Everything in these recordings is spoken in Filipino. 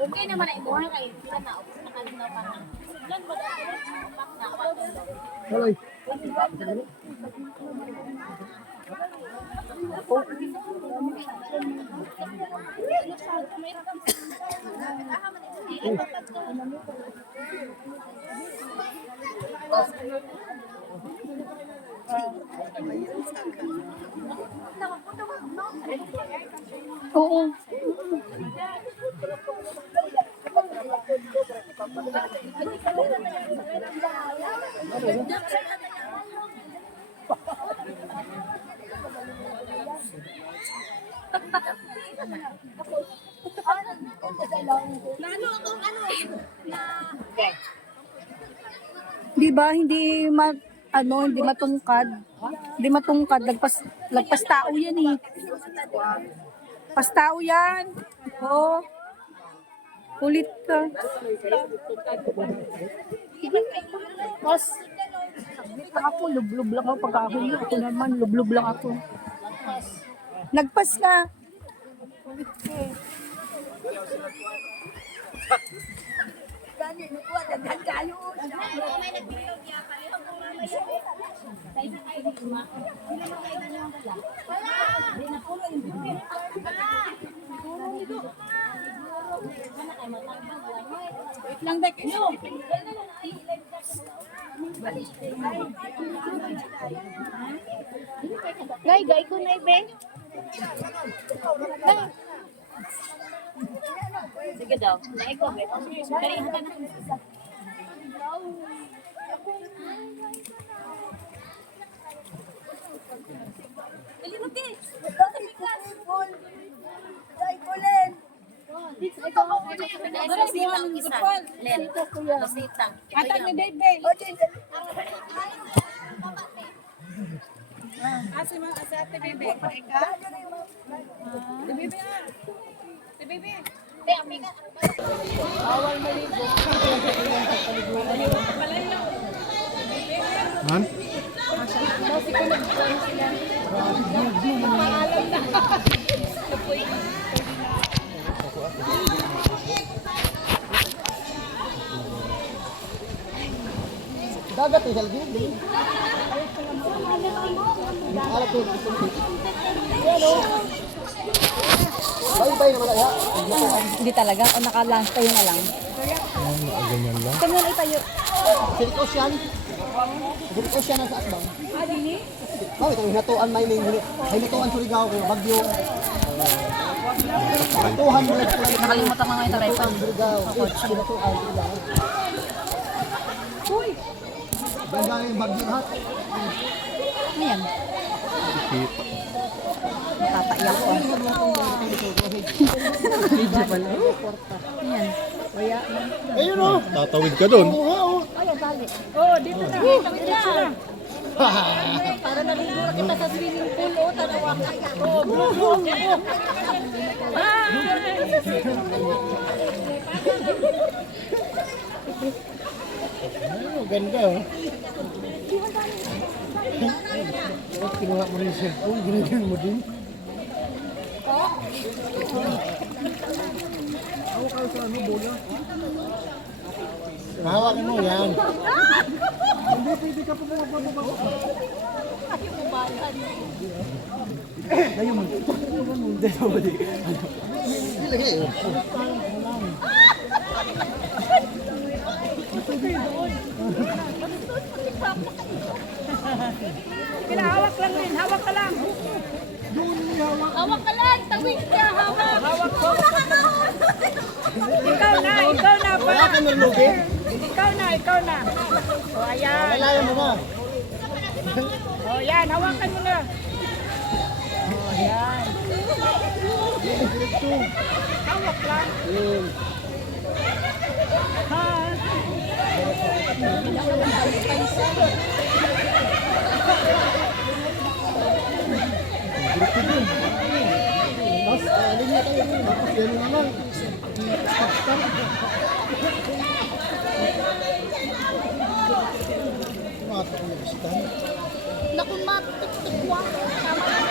Okay naman na ibuha kay na nakalinaw pa na. Sudlan ba daw na Haloy. Oo. Di ba hindi hindi matungkad. Hindi matungkad, lagpas tao yan eh. Pas tao yan. Oh. Kulit ka. Pas. Ako, lublob lang ako pag-ahon niya. Ako naman, lublob lang ako. Nagpas ka. Kulit ka. lang dek. Gay ko na ibe. Sige daw. Naik ko be. Kali hatan na. Elimuti. Gay ko len. Len. Atag ni Bebe. Asa mo asa Ate Bebe? Ika? Si Bebe na. Si Bebe. Te amiga. Bawal maligo. Man? Kasi ko nagkuhan sila. Pangalan na. Dagat eh, salgi. Alat ko. Bye-bye naman kaya. Hindi talaga. O naka-lunch tayo na lang. Ganyan lang. Kami na itayo. Silik Ocean. Silik Ocean ang sa Asbang. Dini? Oh, ito hinatuan may ning hinatuan Surigao ko bagyo. 200 plus. Nakalimutan ko nga ito, Repa. Surigao. Hinatuan Surigao. Uy! Ganda yung bagyo lahat. Ano yan? Tataiyak ko. Video pala. Ano yan? Ayun oh. Tatawid ka doon. Ayan, tali. Oh, dito na. Tawid na. Para naligo na kita sa swimming pool. Oh, tanawa. Oh, bro. Oh, ganda oh. Bakit kinuha mo rin yung cellphone? Ginagyan mo din? Hawak ka sa ano, bola? Hawakin mo yan. Hindi, pwede ka pa bumababa. Ayaw mo balan. Ayaw mo. Hindi, pwede. Hindi lagi eh. Kinahawak lang rin. Hawak ka lang. Hawak ka lang, tawid ka, hawak. Hawak ko. Ikaw na. Wala ka na lugi. Ikaw na. O, ayan. Lalayan mo na. O, yan. Hawakan mo na. O, ayan. Hawak lang. Ha? Mas, alin na tayo rin. Tapos yan naman. Mata ko yung istan. Naku, matik-tikwa. Tama na.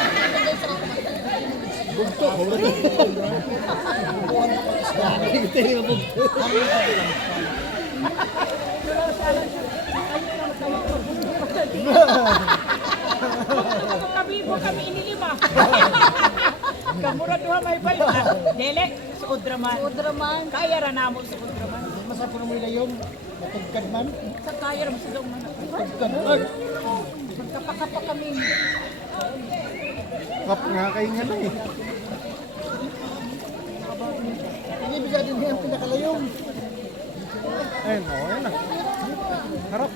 Bugto, wala ka. Kabibo kami inilima. Kamura duha may balik. Dele, suod raman. Suod raman. Kaya ra namo suod raman. Masarap mo nila yun. Matugkad man. Sa kaya ra masidong man. Matugkad man. Magkapakapa kami. Kap nga kayo nga lang eh. Hindi bisa din yan pinakalayong. Ayun, o, ayun na. Harap.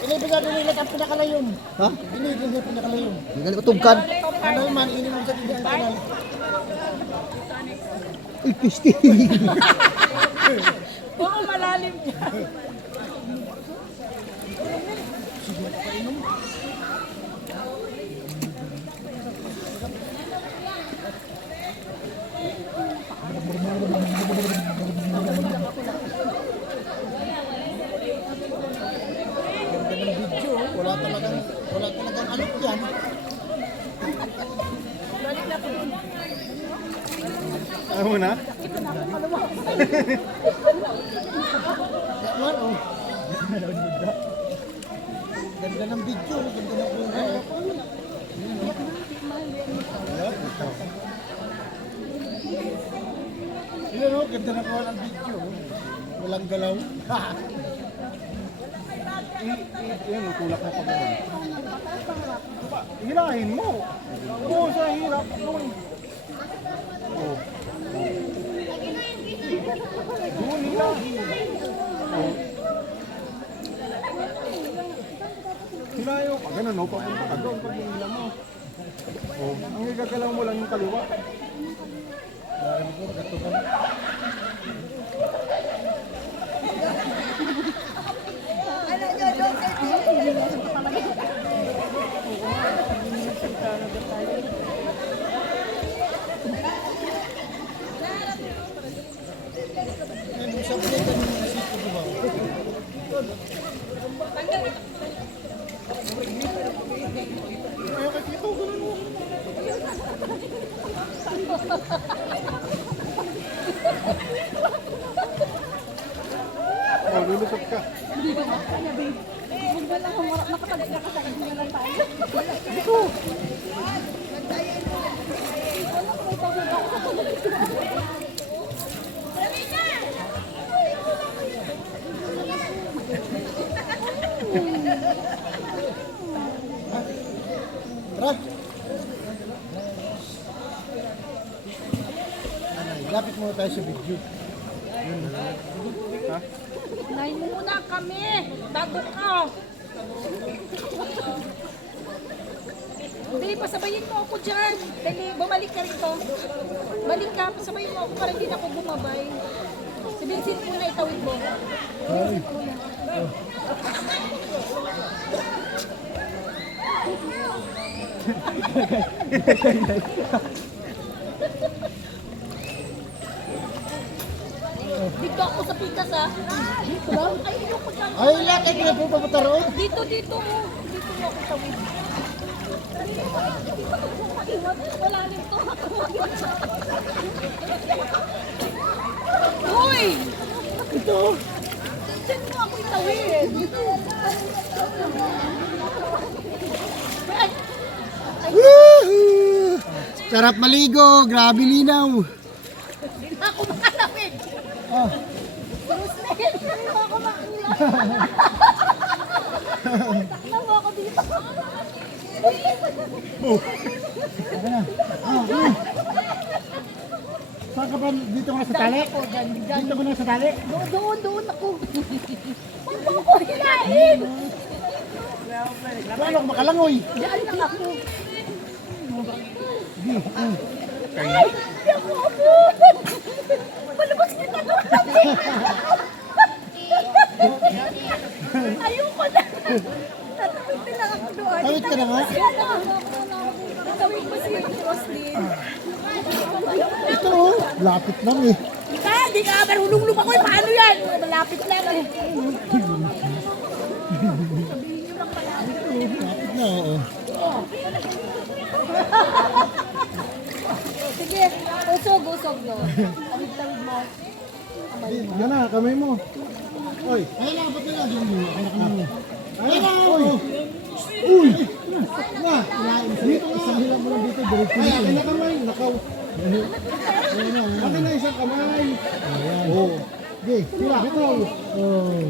Ini bisa din nila ang pinakalayong. Ha? Ini din yung pinakalayong. Hindi nga matugkad. Ano man, ini mo sa hindi ang kanal. Uy, pisti. Oo, malalim niya. Wala talagang alok yan. Ayaw mo na? Yan, oh. Ganda ng video, ganda ng buhay. Yan, oh, ganda ng buhay ng video. Walang galaw. Yan, tulak mo pa gano'n. Hirahin mo. Oo, sa hirap. Doon. Oo. Doon nila. Oo. Hirayo. Pag gano'n, no? Papunta ka doon. Pag nila mo. Oo. Ang igagalaw mo lang yung kaliwa. Dahil mo, gatugan. Oh, lulusot ka. Tara. Lapit muna tayo sa video. Ha? Nain muna kami. Bago ka. Dali, pasabayin mo ako dyan. Dali, bumalik ka rito. Balik ka, pasabayin mo ako para hindi na ako bumabay. Si Vincent muna itawid mo. Vincent muna. Dito ako sa pikas ha. Dito lang? Ay, ayoko dyan. Ay, lakad na po papunta roon. Dito, dito. Dito mo ako tawid. Malalim to. Uy! Ito. Diyan mo ako itawid. Woohoo! Sarap maligo, grabe linaw. Hindi na ako makalawid. Oh. Rosnel, hindi mo ako makilala. Takla mo ako dito. Saka na. Saan ka ba? Dito ko na sa tali? Dito ko na sa tali? Doon ako. Paano ako hilahin? Paano ako makalangoy? Diyan lang ako. Sige. Ay, hindi ako abot. Palabas kita doon. Ayoko na. Tatawid na lang ako doon. Tawid ka na nga? Tatawid mo si Roslyn. Ito oh, lapit lang eh. Di ka marunong lumakoy. Paano yan? Malapit lang eh. lang pala. Lapit na, oo. Sige, usog doon. Tawid mo. Yan na, kamay mo. Oy. Ay, dapat na lang. Ay, oy. Uy. Na. Dito nga. Isang hilang mo lang dito. Ay, akin na kamay. Nakaw. Akin na isang kamay. Ayan. Oo. Sige, sila. Dito. Oh.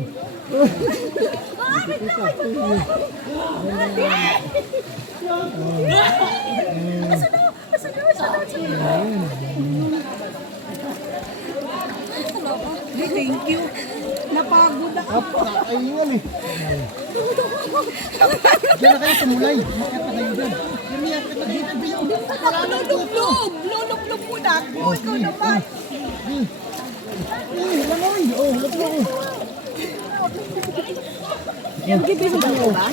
Thank you. Napagod ako. Nakakaingal eh. Diyan na kayo tumulay. Makita kayo doon. Yan kita dito. Lulog-log. Lulog-log muna ako. Ikaw naman. Langoy. Oh, lato ako. Mag-ibig ba ito ba?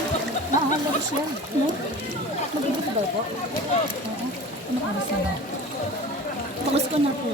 Mahalag siya. No? Mag-ibig ba ito? Oo. Ano oras na ba? Tapos ko na po.